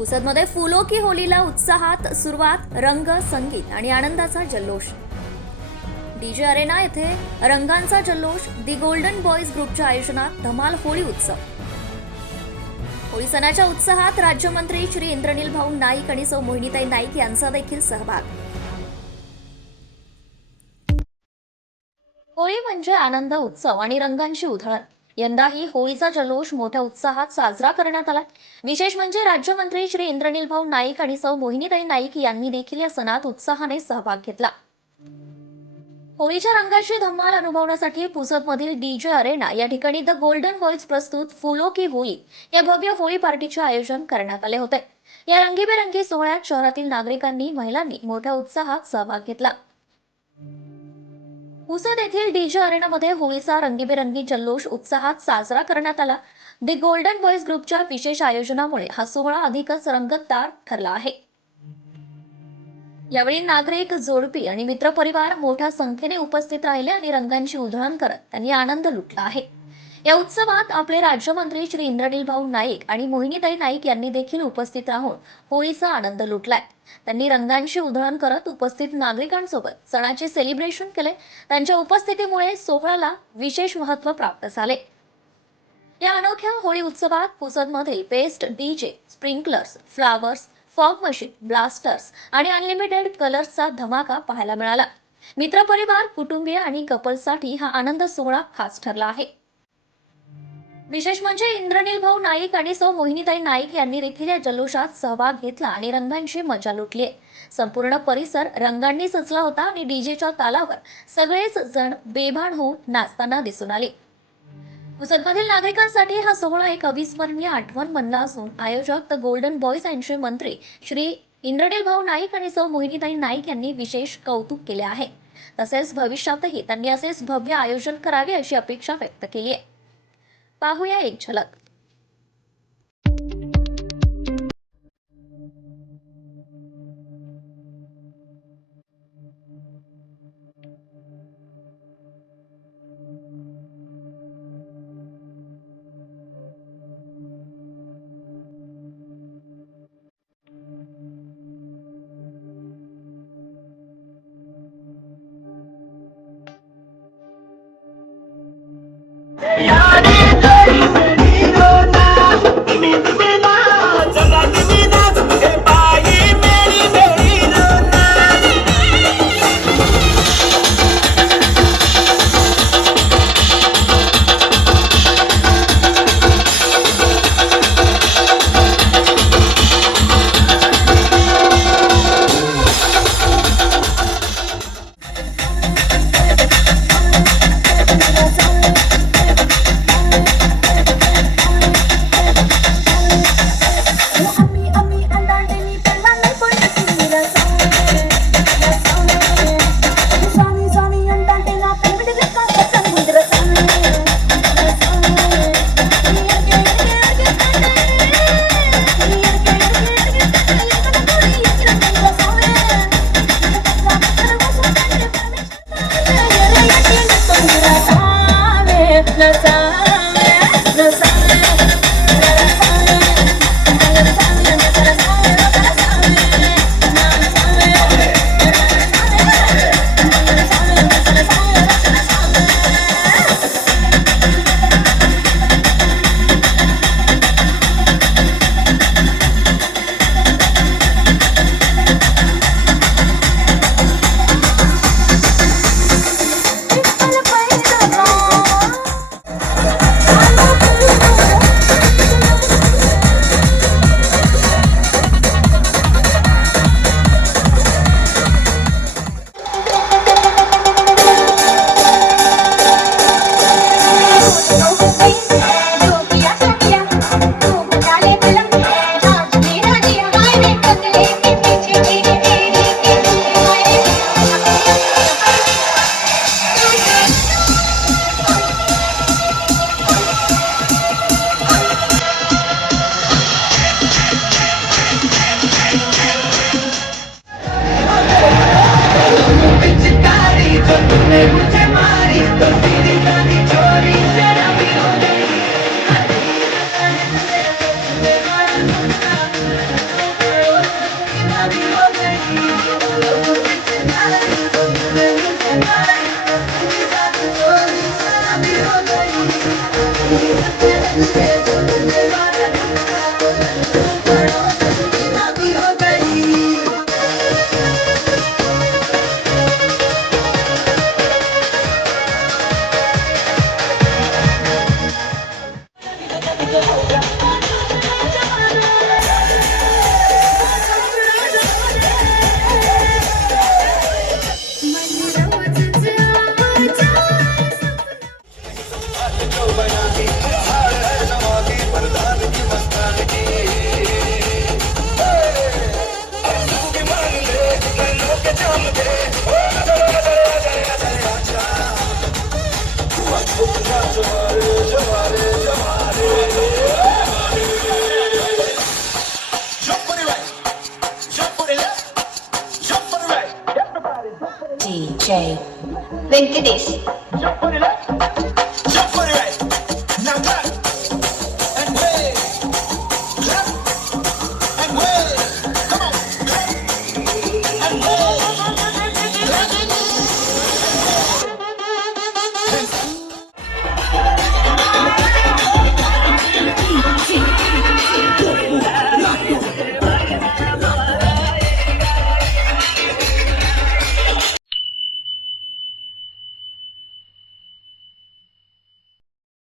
पुसदमध्ये फुलो की होलीला उत्साहात सुरुवात रंग संगीत आणि आनंदाचा जल्लोष. डीजे अरेना येथे रंगांचा जल्लोष दी गोल्डन बॉईज ग्रुपच्या आयोजनात धमाल होळी उत्सव. होळी सणाच्या उत्साहात राज्यमंत्री श्री इंद्रनील भाऊ नाईक आणि सौ मोहिनीताई नाईक यांचा देखील सहभाग. होळी म्हणजे आनंद उत्सव आणि रंगांची उधळण. यंदाही होळीचा जल्लोष मोठ्या उत्साहात साजरा करण्यात आला विशेष म्हणजे राज्यमंत्री श्री इंद्रनील भाऊ नाईक आणि सौ मोहिनीताई नाईक यांनी देखील या सणात उत्साहाने सहभाग घेतला. होळीच्या रंगाची धम्माल अनुभवण्यासाठी पुसदमधील डीजे अरेना या ठिकाणी द गोल्डन बॉईज प्रस्तुत फुलो की होळी या भव्य होळी पार्टीचे आयोजन करण्यात आले होते. या रंगीबेरंगी सोहळ्यात शहरातील नागरिकांनी महिलांनी मोठ्या उत्साहात सहभाग घेतला. पुसद येथील डीजे अरेनामध्ये होळीचा रंगीबेरंगी जल्लोष उत्साहात साजरा करण्यात आला. दी गोल्डन बॉईज ग्रुपच्या विशेष आयोजनामुळे हा सोहळा अधिकच रंगतदार ठरला आहे. यावेळी नागरिक जोडपी आणि मित्रपरिवार मोठ्या संख्येने उपस्थित राहिले आणि रंगांची उधळण करत त्यांनी आनंद लुटला आहे. या उत्सवात आपले राज्यमंत्री श्री इंद्रनील भाऊ नाईक आणि मोहिनीताई नाईक यांनी देखील उपस्थित राहून होळीचा आनंद लुटलाय. त्यांनी रंगांची उधळण करत उपस्थित नागरिकांसोबत सणाचे सेलिब्रेशन केले. त्यांच्या उपस्थितीमुळे सोहळ्याला विशेष महत्त्व प्राप्त झाले. या अनोख्या होळी उत्सवात पुसदमधील paste DJ sprinklers flowers fog machine blasters आणि अनलिमिटेड कलर्सचा धमाका पाहायला मिळाला. मित्रपरिवार कुटुंबीय आणि कपल्ससाठी हा आनंद सोहळा खास ठरला आहे. विशेष म्हणजे इंद्रनील भाऊ नाईक आणि सौ मोहिनीताई नाईक यांनी देखील या जल्लोषात सहभाग घेतला आणि रंगांची मजा लुटली संपूर्ण परिसर रंगांनी सजला होता आणि डीजेच्या तालावर सगळेच जण बेभान होऊन नाचताना दिसून आले. पुसदमधील नागरिकांसाठी हा सोहळा एक अविस्मरणीय आठवण बनला असून आयोजक द गोल्डन बॉईज यांचे मंत्री श्री इंद्रनील भाऊ नाईक आणि सौ मोहिनीताई नाईक यांनी विशेष कौतुक केले आहे. तसेच भविष्यातही त्यांनी असेच भव्य आयोजन करावे अशी अपेक्षा व्यक्त केली आहे. पाहूया एक झलक Yeah. Thank DJ. Link this.